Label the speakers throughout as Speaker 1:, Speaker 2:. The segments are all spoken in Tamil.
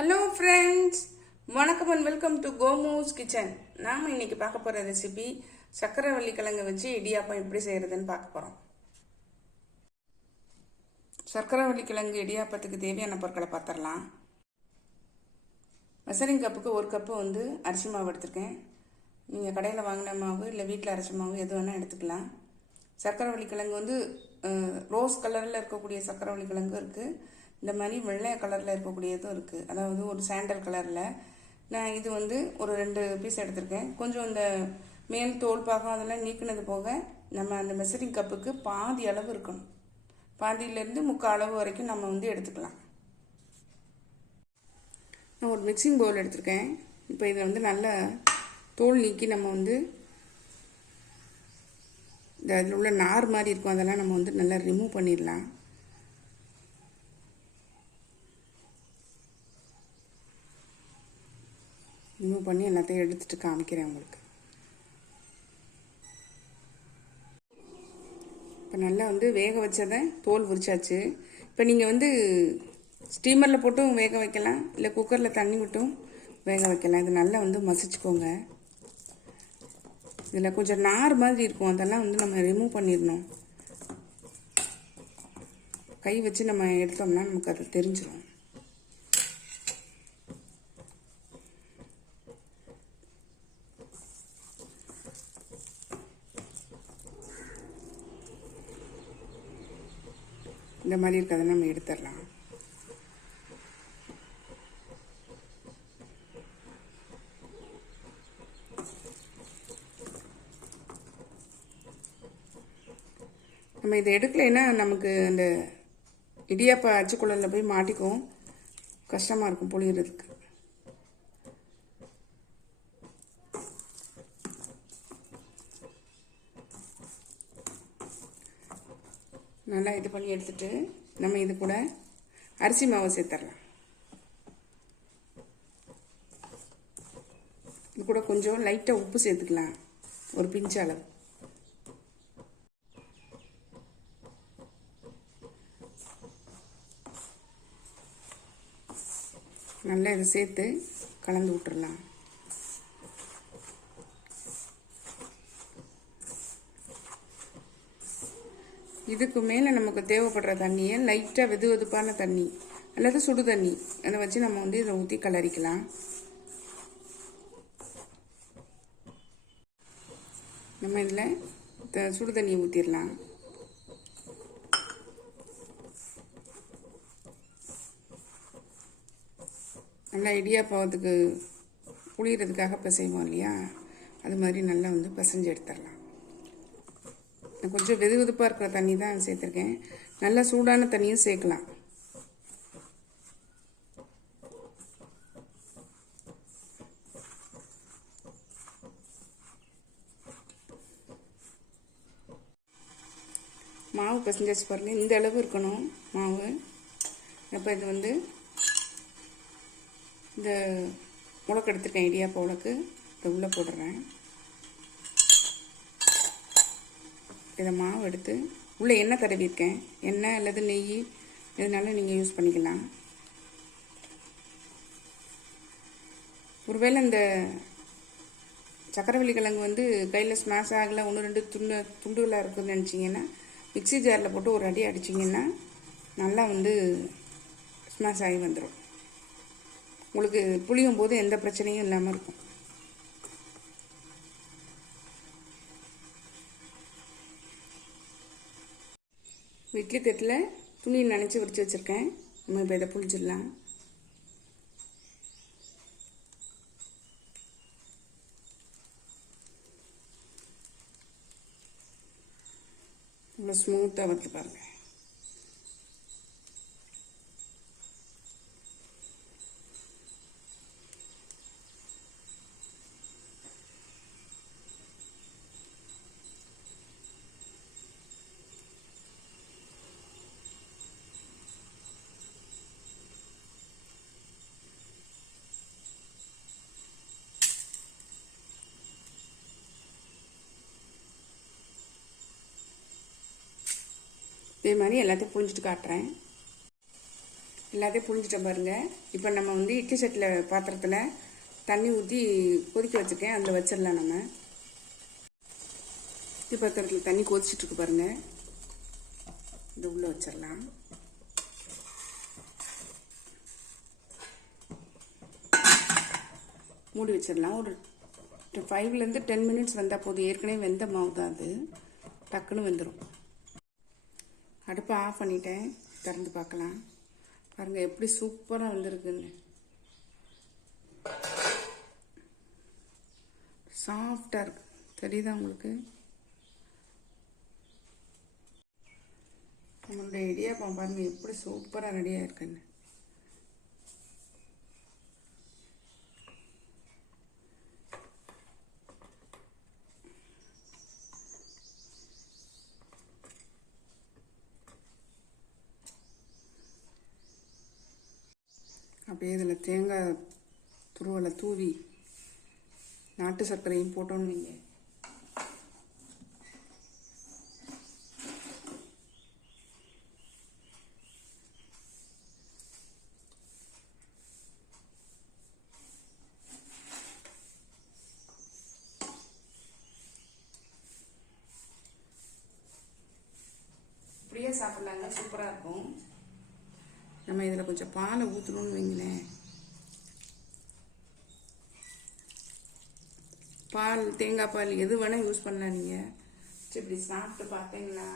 Speaker 1: ஹலோ ஃப்ரெண்ட்ஸ் வணக்கம் அண்ட் வெல்கம் டு கோமூஸ் கிச்சன் நாம் இன்னைக்கு பார்க்க போகிற ரெசிபி சக்கரை கிழங்கு வச்சு இடியாப்பம் எப்படி செய்கிறதுன்னு பார்க்க போகிறோம் சர்க்கரை கிழங்கு இடியாப்பத்துக்கு தேவையான பொருட்களை பார்த்துடலாம். மெசரிங் கப்புக்கு ஒரு கப்பு வந்து அரிசி மாவு எடுத்திருக்கேன். நீங்கள் கடையில் வாங்கின மாவு இல்லை வீட்டில் அரைச்ச மாவு எது வேணால் எடுத்துக்கலாம். சர்க்கரை கிழங்கு வந்து ரோஸ் கலரில் இருக்கக்கூடிய சர்க்கரை கிழங்கு இருக்குது இந்த மாதிரி வெள்ளை கலரில் இருக்கக்கூடியதும் இருக்குது அதாவது ஒரு சாண்டல் கலரில் நான் இது வந்து ஒரு ரெண்டு பீஸ் எடுத்திருக்கேன். கொஞ்சம் இந்த மேல் தோல் பாகம் அதெல்லாம் நீக்கினது போக நம்ம அந்த மெசரிங் கப்புக்கு பாதி அளவு இருக்கணும். பாதியிலேருந்து முக்கால் அளவு வரைக்கும் நம்ம வந்து எடுத்துக்கலாம். நான் ஒரு மிக்சிங் பவுல் எடுத்திருக்கேன். இப்போ இதை வந்து நல்லா தோல் நீக்கி நம்ம வந்து இந்த அதில் உள்ள நார் மாதிரி இருக்கும். அதெல்லாம் நம்ம வந்து நல்லா ரிமூவ் பண்ணிடலாம். ரிமூவ் பண்ணி எல்லாத்தையும் எடுத்துட்டு காமிக்கிறேன் உங்களுக்கு. இப்போ நல்லா வந்து வேக வச்சதை தோல் உரிச்சாச்சு. இப்போ நீங்கள் வந்து ஸ்டீமரில் போட்டும் வேக வைக்கலாம் இல்லை குக்கரில் தண்ணி விட்டும் வேக வைக்கலாம். இது நல்லா வந்து மசிச்சுக்கோங்க. இதில் கொஞ்சம் நார் மாதிரி இருக்கும் அதெல்லாம் வந்து நம்ம ரிமூவ் பண்ணிடணும். கை வச்சு நம்ம எடுத்தோம்னா நமக்கு அது தெரிஞ்சிடும் இந்த மாதிரி இருக்கிறத நம்ம எடுத்துடலாம். நம்ம இதை எடுக்கலைன்னா நமக்கு அந்த இடியாப்ப அச்சுக்குழலில் போய் மாட்டிக்கும். கஷ்டமாக இருக்கும் புளியறதுக்கு. நல்லா இது பண்ணி எடுத்துட்டு நம்ம இது கூட அரிசி மாவை சேர்த்துடலாம். இது கூட கொஞ்சம் லைட்டாக உப்பு சேர்த்துக்கலாம். ஒரு பிஞ்ச அளவு. நல்லா இதை சேர்த்து கலந்து விட்டுறலாம். இதுக்கு மேலே நமக்கு தேவைப்படுற தண்ணியை லைட்டாக வெது வெதுப்பான தண்ணி அல்லது சுடு தண்ணி. அதை வச்சு நம்ம வந்து இதை ஊற்றி கலரிக்கலாம். நம்ம இதில் சுடு தண்ணியை ஊற்றிடலாம் நல்லா இடியாப்பத்துக்கு புளியறதுக்காக பிசைவோம் இல்லையா? அது மாதிரி நல்லா வந்து பிசைஞ்சு எடுத்துடலாம். நான் கொஞ்சம் வெது வெதுப்பாக இருக்கிற தண்ணி தான் சேர்த்துருக்கேன். நல்லா சூடான தண்ணியும் சேர்க்கலாம். மாவு பசஞ்சாச்சு பாருங்க. இந்த அளவு இருக்கணும் மாவு. இப்போ இது வந்து இந்த உலக்கு எடுத்துருக்கேன் இடியாப்ப உலக்கு இதை உள்ளே போடுறேன் இதை மாவு எடுத்து உள்ளே எண்ணெய் தடவிருக்கேன் எண்ணெய் அல்லது நெய் எதுனாலும் நீங்கள் யூஸ் பண்ணிக்கலாம். ஒருவேளை இந்த சக்கரவள்ளி கிழங்கு வந்து கையில் ஸ்மாஷ் ஆகலை ஒன்று ரெண்டு துண்டு துண்டுகளாக இருக்குதுன்னு நினச்சிங்கன்னா மிக்ஸி ஜாரில் போட்டு ஒரு அடி அடிச்சிங்கன்னா நல்லா வந்து ஸ்மாஷ் ஆகி வந்துடும் உங்களுக்கு புளியும் போது எந்த பிரச்சனையும் இல்லாமல் இருக்கும். இட்லி தட்டில் துணியை நினச்சி உரிச்சு வச்சுருக்கேன். நம்ம இப்போ இதை புளிச்சிடலாம் இவ்வளோ ஸ்மூத்தாக வந்து பாருங்கள் இதே மாதிரி எல்லாத்தையும் புழிஞ்சிட்டு காட்டுறேன். எல்லாத்தையும் புழிஞ்சிட்டேன் பாருங்கள் இப்போ நம்ம வந்து இட்லி சட்டியில் பாத்திரத்தில் தண்ணி ஊற்றி கொதிக்க வச்சுருக்கேன். அதில் வச்சிடலாம் நம்ம. இட்லி பாத்திரத்தில் தண்ணி கொதிச்சிட்ருக்கு பாருங்கள் இது உள்ளே வச்சிடலாம். மூடி வச்சிடலாம். ஒரு ஃபைவ்லேருந்து டென் மினிட்ஸ் வந்தால் போதும். ஏற்கனவே வெந்த மாவு தான் அது. டக்குன்னு வெந்துடும் அடுப்பை ஆஃப் பண்ணிட்டேன். திறந்து பார்க்கலாம். பாருங்கள் எப்படி சூப்பராக வந்திருக்குன்னு. சாஃப்டாக இருக்கு. தெரியுதா உங்களுக்கு? நம்மளுடைய இடியாப்பம் பாருங்கள் எப்படி சூப்பராக ரெடியாக இருக்குன்னு அப்படியே இதில் தேங்காய் துருவலை தூவி நாட்டு சர்க்கரையும் போட்டோன்னு வைங்க. இப்படியே சாப்பிட்லாங்க. சூப்பராக இருக்கும். நம்ம இதில் கொஞ்சம் பாலை ஊற்றணும்னு வைங்களேன். பால் தேங்காய் பால் எது வேணால் யூஸ் பண்ணலாம் நீங்கள் இப்படி சாப்பிட்டு பார்த்தீங்கன்னா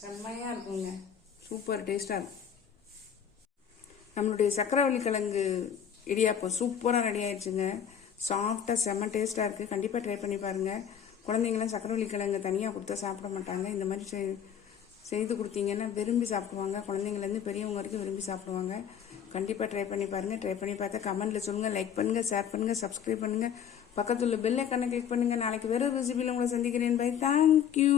Speaker 1: செம்மையாக இருக்குங்க. சூப்பர் டேஸ்ட்டாக இருக்கும். நம்மளுடைய சக்கரவள்ளி கிழங்கு இடியாப்பம் சூப்பராக ரெடி ஆயிடுச்சுங்க. சாஃப்டாக செம்ம டேஸ்ட்டாக இருக்குது கண்டிப்பாக ட்ரை பண்ணி பாருங்கள் குழந்தைங்களாம் சக்கரவள்ளி கிழங்கு தனியாக கொடுத்தா சாப்பிட மாட்டாங்க. இந்த மாதிரி செய்து கொடுத்தீங்கன்னா விரும்பி சாப்பிடுவாங்க. குழந்தைங்கலேருந்து பெரியவங்க வரைக்கும் விரும்பி சாப்பிடுவாங்க. கண்டிப்பாக ட்ரை பண்ணி பாருங்கள் ட்ரை பண்ணி பார்த்தா கமெண்ட்டில் சொல்லுங்கள் லைக் பண்ணுங்கள் ஷேர் பண்ணுங்கள் சப்ஸ்கிரைப் பண்ணுங்கள் பக்கத்துல பெல் ஐக்கானை கிளிக் பண்ணுங்கள் நாளைக்கு வேறு ரெசிபியில் உங்களை சந்திக்கிறேன். By thank you